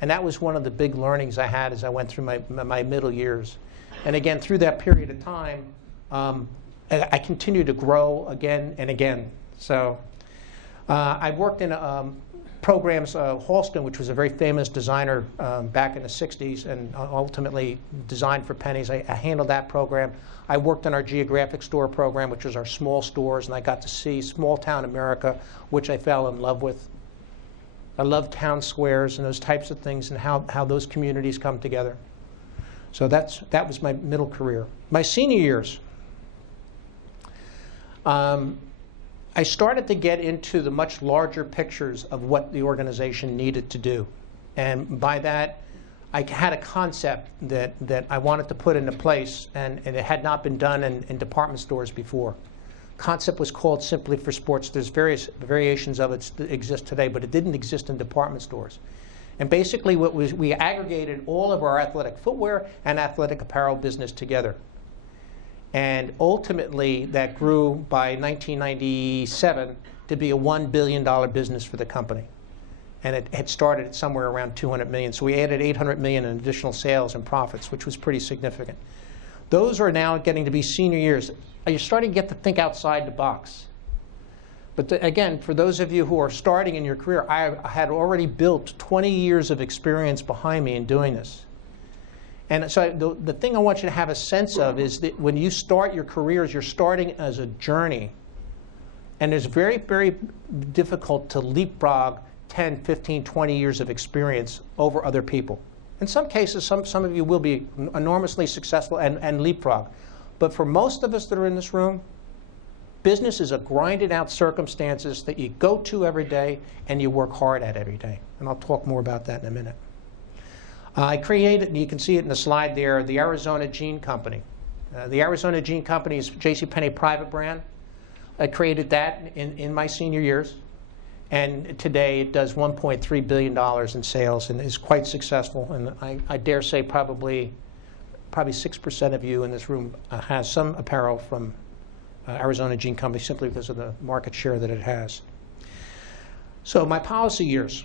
And that was one of the big learnings I had as I went through my middle years. And again, through that period of time, I continued to grow again and again. So I worked in programs, Halston, which was a very famous designer back in the 60s and ultimately designed for pennies. I handled that program. I worked in our geographic store program, which was our small stores, and I got to see small town America, which I fell in love with. I love town squares and those types of things and how those communities come together. So that was my middle career. My senior years, I started to get into the much larger pictures of what the organization needed to do. And by that, I had a concept that I wanted to put into place, and it had not been done in department stores before. Concept was called Simply for Sports. There's various variations of it that exist today, but it didn't exist in department stores. And basically, we aggregated all of our athletic footwear and athletic apparel business together. And ultimately, that grew by 1997 to be a $1 billion business for the company. And it had started at somewhere around 200 million. So we added 800 million in additional sales and profits, which was pretty significant. Those are now getting to be senior years. You're starting to get to think outside the box. But again, for those of you who are starting in your career, I had already built 20 years of experience behind me in doing this. And so the thing I want you to have a sense of is that when you start your careers, you're starting as a journey. And it's very, very difficult to leapfrog 10, 15, 20 years of experience over other people. In some cases, some of you will be enormously successful and leapfrog. But for most of us that are in this room, business is a grinded out circumstances that you go to every day and you work hard at every day. And I'll talk more about that in a minute. I created, and you can see it in the slide there, the Arizona Jean Company. The Arizona Jean Company is JCPenney private brand. I created that in my senior years. And today it does $1.3 billion in sales and is quite successful. And I dare say probably 6% of you in this room has some apparel from Arizona Jean Company simply because of the market share that it has. So my policy years.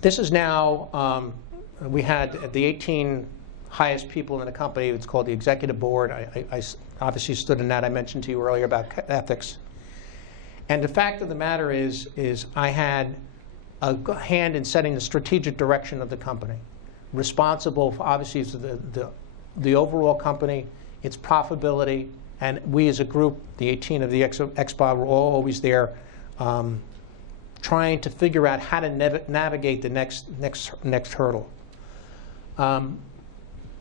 This is now, we had the 18 highest people in the company. It's called the executive board. I obviously stood in that. I mentioned to you earlier about ethics. And the fact of the matter is I had a hand in setting the strategic direction of the company. Responsible for, obviously, the overall company, its profitability, and we as a group, the 18 of the XBOD, were all always there trying to figure out how to navigate the next hurdle.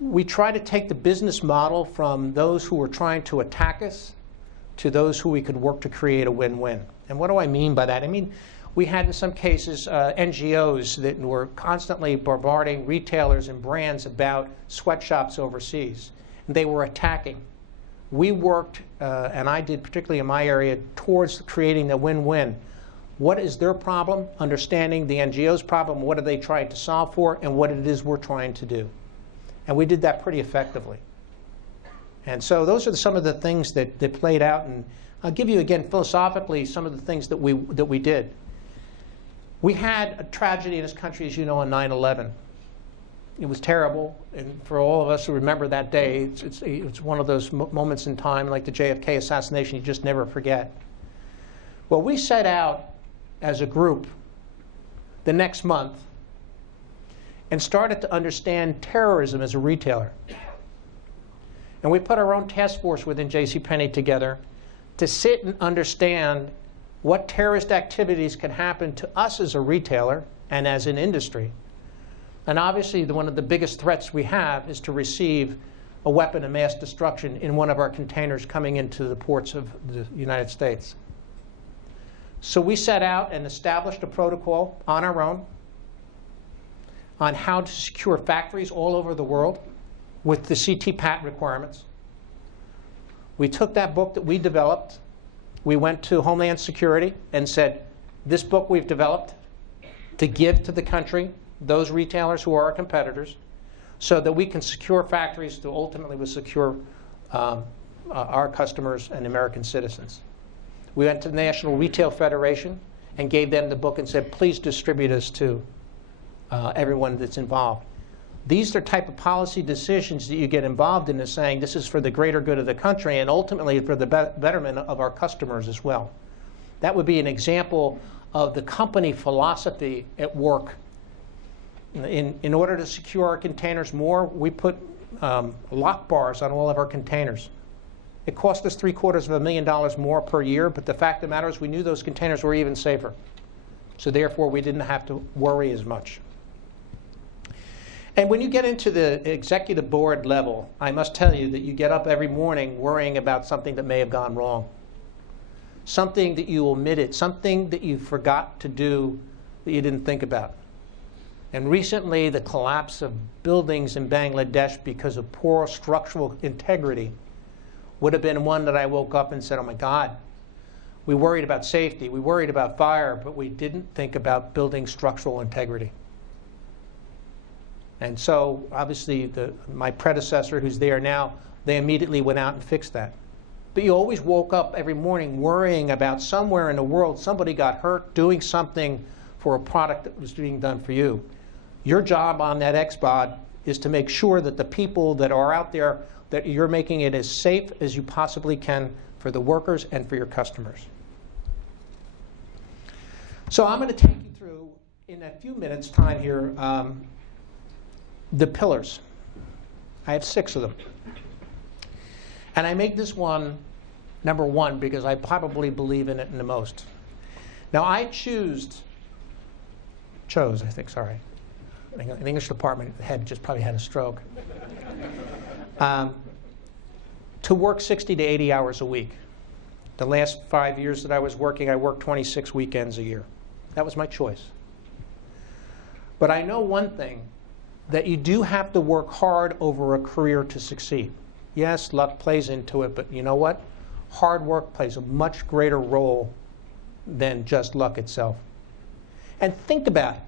We try to take the business model from those who were trying to attack us to those who we could work to create a win-win. And what do I mean by that? I mean, we had in some cases NGOs that were constantly bombarding retailers and brands about sweatshops overseas. And they were attacking. We worked, and I did particularly in my area, towards creating the win-win. What is their problem? Understanding the NGO's problem, what are they trying to solve for, and what it is we're trying to do. And we did that pretty effectively. And so those are some of the things that played out. And I'll give you, again, philosophically, some of the things that we did. We had a tragedy in this country, as you know, on 9/11. It was terrible. And for all of us who remember that day, it's one of those moments in time, like the JFK assassination, you just never forget. Well, we set out as a group the next month and started to understand terrorism as a retailer. And we put our own task force within JCPenney together to sit and understand what terrorist activities can happen to us as a retailer and as an industry. And obviously, one of the biggest threats we have is to receive a weapon of mass destruction in one of our containers coming into the ports of the United States. So we set out and established a protocol on our own on how to secure factories all over the world with the CT patent requirements. We took that book that we developed. We went to Homeland Security and said, this book we've developed to give to the country, those retailers who are our competitors, so that we can secure factories to ultimately secure our customers and American citizens. We went to the National Retail Federation and gave them the book and said, please distribute us to everyone that's involved. These are type of policy decisions that you get involved in, is saying this is for the greater good of the country and ultimately for the betterment of our customers as well. That would be an example of the company philosophy at work. In order to secure our containers more, we put lock bars on all of our containers. It cost us $750,000 more per year, but the fact of the matter is we knew those containers were even safer. So therefore, we didn't have to worry as much. And when you get into the executive board level, I must tell you that you get up every morning worrying about something that may have gone wrong. Something that you omitted, something that you forgot to do that you didn't think about. And recently, the collapse of buildings in Bangladesh because of poor structural integrity would have been one that I woke up and said, oh my God, we worried about safety, we worried about fire, but we didn't think about building structural integrity. And so, obviously, my predecessor, who's there now, they immediately went out and fixed that. But you always woke up every morning worrying about somewhere in the world somebody got hurt doing something for a product that was being done for you. Your job on that XBOD is to make sure that the people that are out there, that you're making it as safe as you possibly can for the workers and for your customers. So I'm going to take you through, in a few minutes' time here, the pillars. I have 6 of them. And I make this one number 1 because I probably believe in it in the most. Now I chose, I think, sorry. An English department head just probably had a stroke. To work 60 to 80 hours a week. The last 5 years that I was working, I worked 26 weekends a year. That was my choice. But I know one thing, that you do have to work hard over a career to succeed. Yes, luck plays into it, but you know what? Hard work plays a much greater role than just luck itself. And think about it.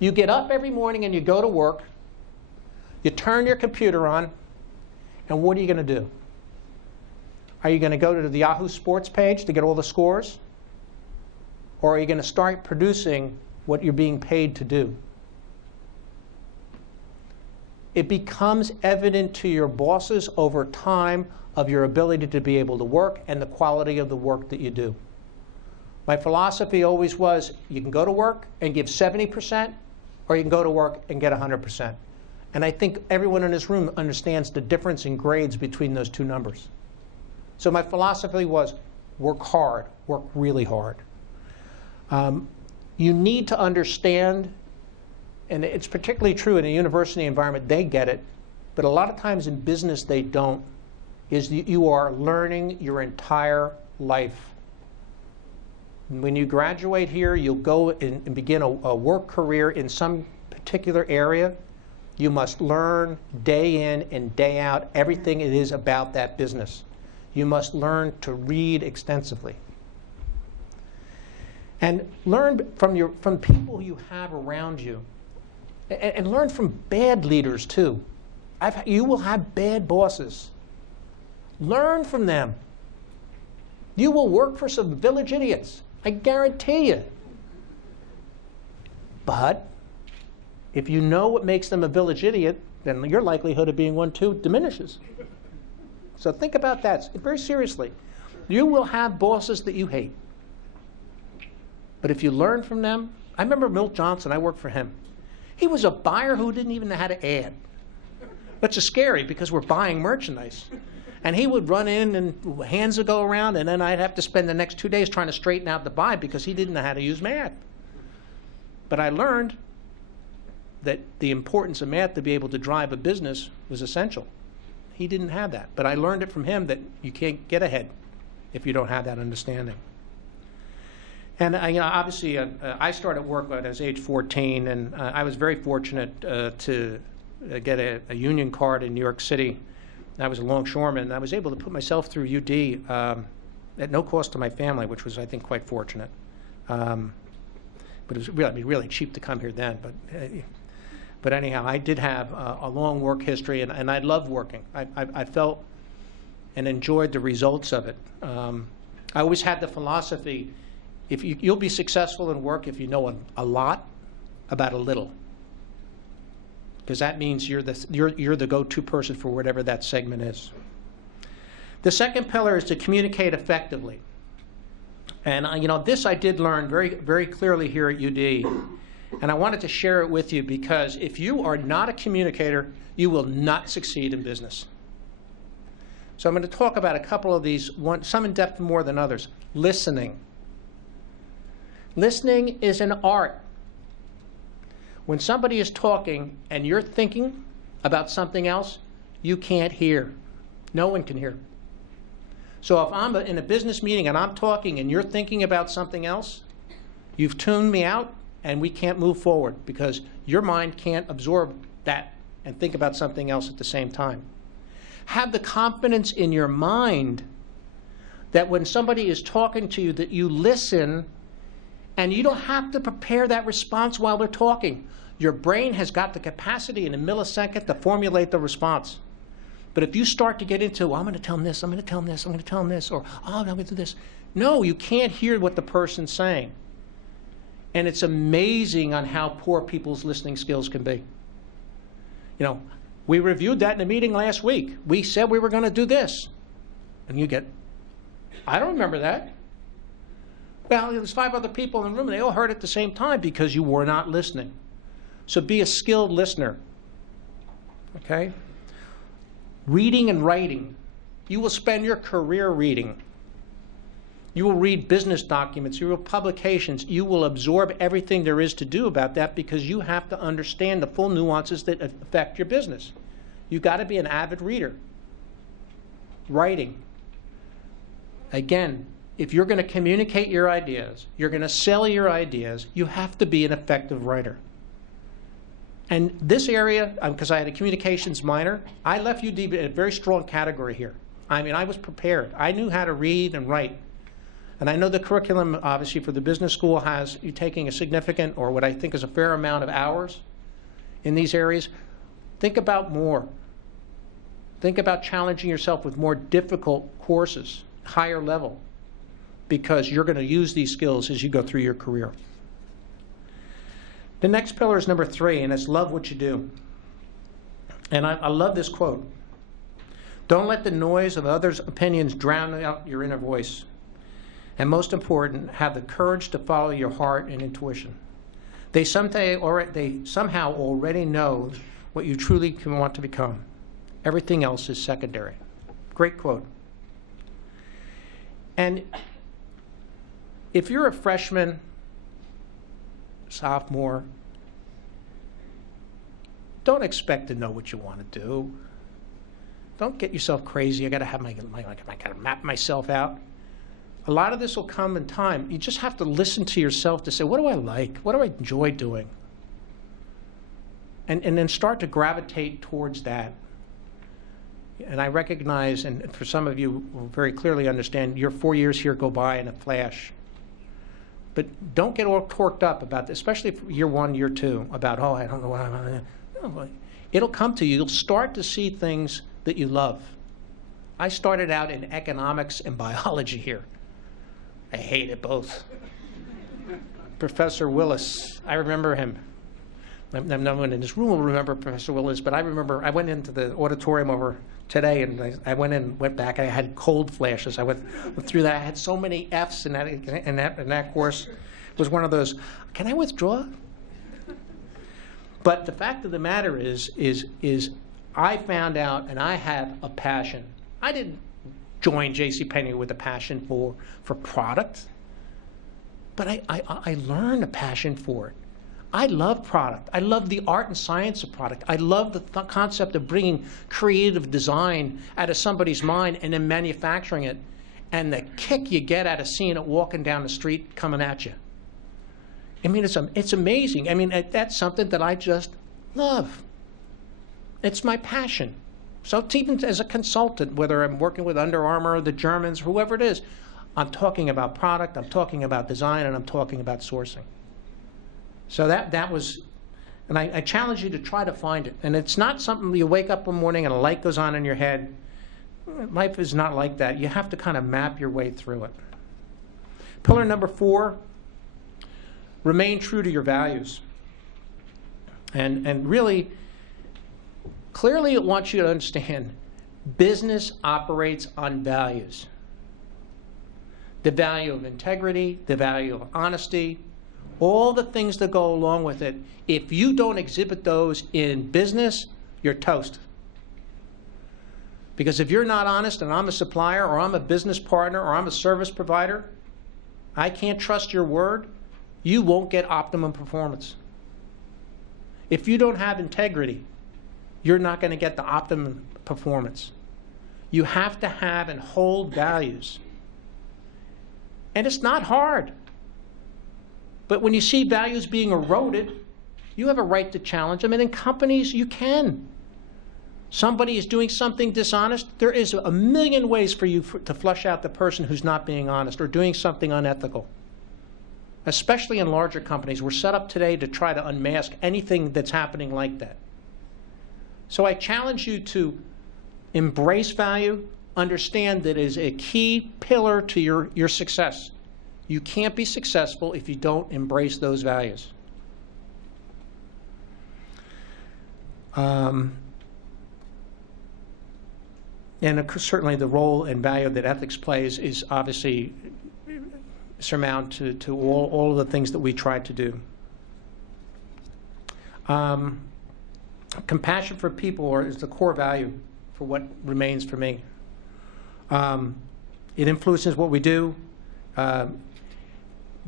You get up every morning and you go to work, you turn your computer on, and what are you going to do? Are you going to go to the Yahoo Sports page to get all the scores? Or are you going to start producing what you're being paid to do? It becomes evident to your bosses over time of your ability to be able to work and the quality of the work that you do. My philosophy always was, you can go to work and give 70%, or you can go to work and get 100%. And I think everyone in this room understands the difference in grades between those two numbers. So my philosophy was, work hard, work really hard. You need to understand, and it's particularly true in a university environment, they get it, but a lot of times in business they don't, is that you are learning your entire life. When you graduate here, you'll go and begin a work career in some particular area. You must learn day in and day out everything it is about that business. You must learn to read extensively. And learn from people you have around you. And learn from bad leaders, too. You will have bad bosses. Learn from them. You will work for some village idiots. I guarantee you. But if you know what makes them a village idiot, then your likelihood of being one, too, diminishes. So think about that very seriously. You will have bosses that you hate. But if you learn from them, I remember Milt Johnson, I worked for him. He was a buyer who didn't even know how to add. Which is scary because we're buying merchandise. And he would run in and hands would go around, and then I'd have to spend the next 2 days trying to straighten out the buy because he didn't know how to use math. But I learned that the importance of math to be able to drive a business was essential. He didn't have that. But I learned it from him that you can't get ahead if you don't have that understanding. And obviously, I started work when I was age 14, and I was very fortunate to get a union card in New York City. I was a longshoreman, and I was able to put myself through UD at no cost to my family, which was, I think, quite fortunate. But it was really cheap to come here then. But anyhow, I did have a long work history, and I loved working. I felt and enjoyed the results of it. I always had the philosophy, you'll be successful in work if you know a lot about a little. because that means you're the go-to person for whatever that segment is. The second pillar is to communicate effectively. And this I did learn very, very clearly here at UD. And I wanted to share it with you because if you are not a communicator, you will not succeed in business. So I'm going to talk about a couple of these, some in depth more than others. Listening. Listening is an art. When somebody is talking and you're thinking about something else, you can't hear. No one can hear. So if I'm in a business meeting and I'm talking and you're thinking about something else, you've tuned me out and we can't move forward because your mind can't absorb that and think about something else at the same time. Have the confidence in your mind that when somebody is talking to you that you listen and you don't have to prepare that response while they're talking. Your brain has got the capacity in a millisecond to formulate the response. But if you start to get into, well, I'm going to tell them this, I'm going to tell them this, I'm going to tell them this, or oh, I'm going to do this. No, you can't hear what the person's saying. And it's amazing on how poor people's listening skills can be. We reviewed that in a meeting last week. We said we were going to do this. And you get, I don't remember that. Well, there's 5 other people in the room, and they all heard it at the same time because you were not listening. So be a skilled listener. Okay? Reading and writing. You will spend your career reading. You will read business documents, you will publications, you will absorb everything there is to do about that because you have to understand the full nuances that affect your business. You've got to be an avid reader. Writing. Again, if you're going to communicate your ideas, you're going to sell your ideas, you have to be an effective writer. And this area, because I had a communications minor, I left UD in a very strong category here. I mean, I was prepared. I knew how to read and write. And I know the curriculum, obviously, for the business school has you taking a significant, or what I think is a fair amount of hours in these areas. Think about more. Think about challenging yourself with more difficult courses, higher level, because you're going to use these skills as you go through your career. The next pillar is number 3, and it's love what you do. And I love this quote. Don't let the noise of others' opinions drown out your inner voice. And most important, have the courage to follow your heart and intuition. They somehow already know what you truly want to become. Everything else is secondary. Great quote. And if you're a freshman, sophomore, don't expect to know what you want to do. Don't get yourself crazy. I got to have I got to map myself out. A lot of this will come in time. You just have to listen to yourself to say, what do I like? What do I enjoy doing? And then start to gravitate towards that. And I recognize, and for some of you will very clearly understand, your 4 years here go by in a flash. But don't get all torqued up about this, especially year 1, year 2, about, oh, I don't know what I'm going to do. It'll come to you. You'll start to see things that you love. I started out in economics and biology here. I hated both. Professor Willis, I remember him. No one in this room will remember Professor Willis, but I remember I went into the auditorium over today, and I went back. I had cold flashes. I went through that. I had so many Fs in that course. It was one of those, can I withdraw? But the fact of the matter is I found out, and I have a passion. I didn't join JCPenney with a passion for product, but I learned a passion for it. I love product. I love the art and science of product. I love the concept of bringing creative design out of somebody's mind and then manufacturing it, and the kick you get out of seeing it walking down the street coming at you. I mean, it's amazing. I mean, that's something that I just love. It's my passion. So even as a consultant, whether I'm working with Under Armour or the Germans, whoever it is, I'm talking about product, I'm talking about design, and I'm talking about sourcing. So that was, and I challenge you to try to find it. And it's not something you wake up one morning and a light goes on in your head. Life is not like that. You have to kind of map your way through it. Pillar number 4, remain true to your values. And really, clearly it wants you to understand business operates on values. The value of integrity, the value of honesty, all the things that go along with it. If you don't exhibit those in business, you're toast. Because if you're not honest and I'm a supplier or I'm a business partner or I'm a service provider, I can't trust your word, you won't get optimum performance. If you don't have integrity, you're not going to get the optimum performance. You have to have and hold values. And it's not hard. But when you see values being eroded, you have a right to challenge them. And in companies, you can. Somebody is doing something dishonest, there is a million ways for you to flush out the person who's not being honest or doing something unethical. Especially in larger companies. We're set up today to try to unmask anything that's happening like that. So I challenge you to embrace value, understand that it is a key pillar to your success. You can't be successful if you don't embrace those values. And certainly the role and value that ethics plays is obviously surmount to all of the things that we try to do. Compassion for people is the core value for what remains for me. It influences what we do, but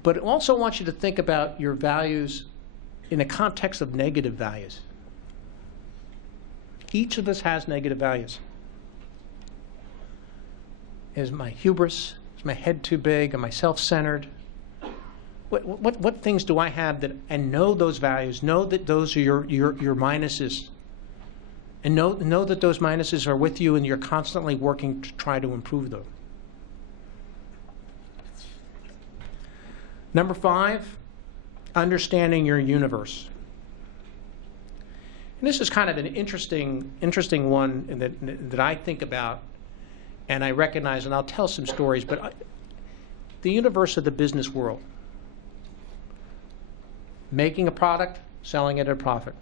it also wants you to think about your values in a context of negative values. Each of us has negative values. Is my hubris? Is my head too big? Am I self-centered? What things do I have that, and know those values, know that those are your minuses, and know that those minuses are with you and you're constantly working to try to improve them. Number 5, understanding your universe. And this is kind of an interesting one that I think about, and I recognize, and I'll tell some stories, but the universe of the business world. Making a product, selling it at a profit.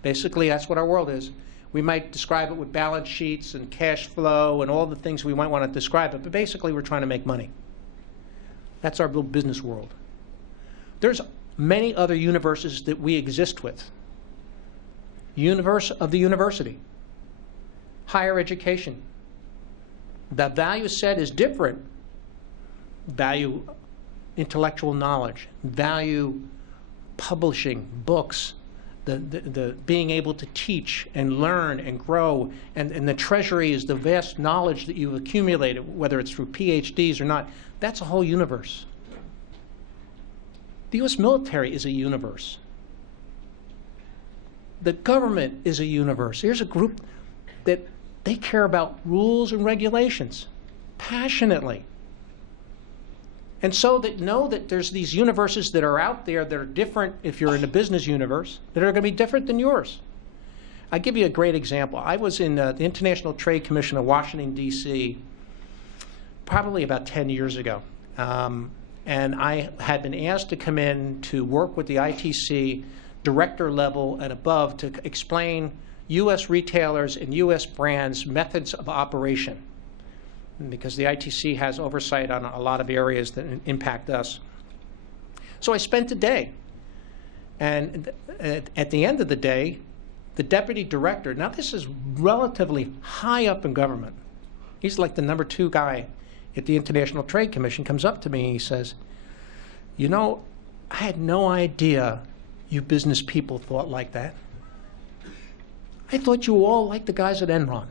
Basically, that's what our world is. We might describe it with balance sheets and cash flow and all the things we might want to describe it, but basically we're trying to make money. That's our little business world. There's many other universes that we exist with. Universe of the university. Higher education. The value set is different. Value intellectual knowledge. Value publishing, books, the being able to teach and learn and grow, and the treasury is the vast knowledge that you've accumulated, whether it's through PhDs or not. That's a whole universe. The U.S. military is a universe. The government is a universe. Here's a group that they care about rules and regulations passionately. And so that know that there's these universes that are out there that are different if you're in a business universe, that are going to be different than yours. I'll give you a great example. I was in the International Trade Commission of Washington, D.C. probably about 10 years ago. And I had been asked to come in to work with the ITC director level and above to explain U.S. retailers and U.S. brands' methods of operation, because the ITC has oversight on a lot of areas that impact us. So I spent a day. And at the end of the day, the deputy director, now this is relatively high up in government. He's like the number 2 guy at the International Trade Commission, comes up to me and he says, "You know, I had no idea you business people thought like that. I thought you all like the guys at Enron."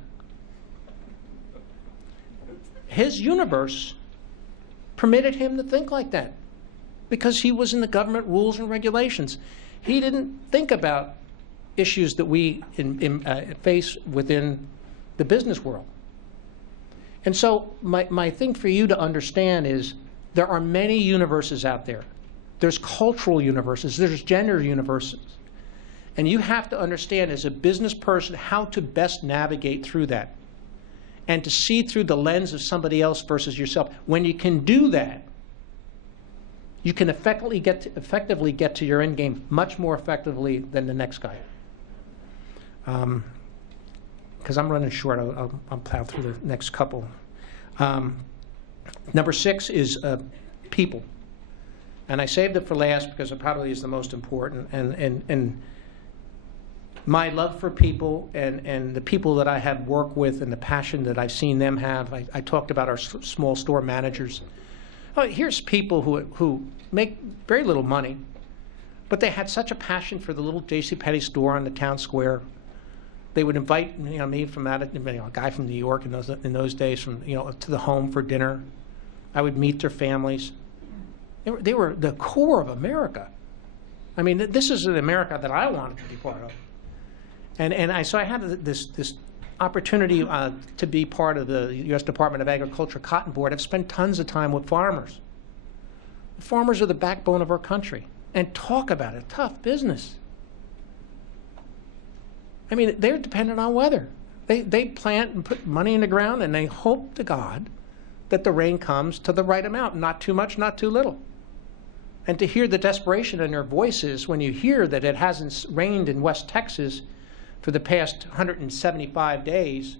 His universe permitted him to think like that because he was in the government rules and regulations. He didn't think about issues that we face within the business world. And so my thing for you to understand is there are many universes out there. There's cultural universes, there's gender universes. And you have to understand as a business person how to best navigate through that and to see through the lens of somebody else versus yourself. When you can do that, you can effectively get to your end game much more effectively than the next guy. because I'm running short, I'll plow through the next couple. Number 6 is people. And I saved it for last because it probably is the most important. And my love for people and the people that I have worked with and the passion that I've seen them have. I talked about our small store managers. Oh, here's people who make very little money, but they had such a passion for the little JCPenney store on the town square. They would invite me from a guy from New York in those days to the home for dinner. I would meet their families. They were the core of America. I mean, this is an America that I wanted to be part of. So I had this opportunity to be part of the U.S. Department of Agriculture Cotton Board. I've spent tons of time with farmers. The farmers are the backbone of our country. And talk about it, tough business. I mean, they're dependent on weather. They plant and put money in the ground, and they hope to God that the rain comes to the right amount, not too much, not too little. And to hear the desperation in their voices when you hear that it hasn't rained in West Texas for the past 175 days,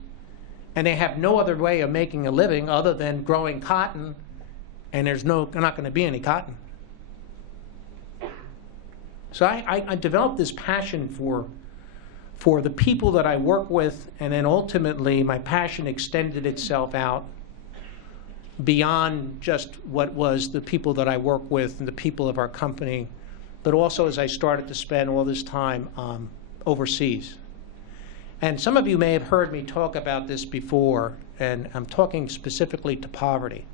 and they have no other way of making a living other than growing cotton, and there's not going to be any cotton. So I developed this passion for the people that I work with, and then ultimately my passion extended itself out beyond just what was the people that I work with and the people of our company, but also as I started to spend all this time overseas. And some of you may have heard me talk about this before, and I'm talking specifically to poverty.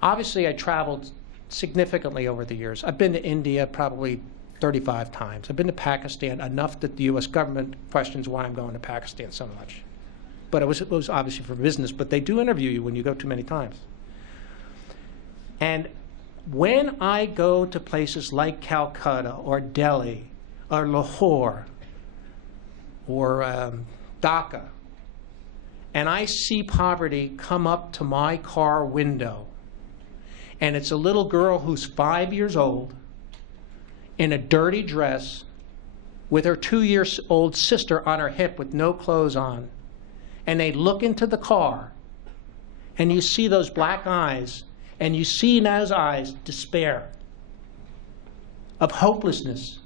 Obviously, I traveled significantly over the years. I've been to India probably 35 times. I've been to Pakistan enough that the U.S. government questions why I'm going to Pakistan so much. But it was obviously for business, but they do interview you when you go too many times. And when I go to places like Calcutta or Delhi or Lahore or Dhaka, and I see poverty come up to my car window, and it's a little girl who's 5 years old in a dirty dress with her 2-year-old sister on her hip with no clothes on, and they look into the car, and you see those black eyes, and you see in those eyes despair, of hopelessness,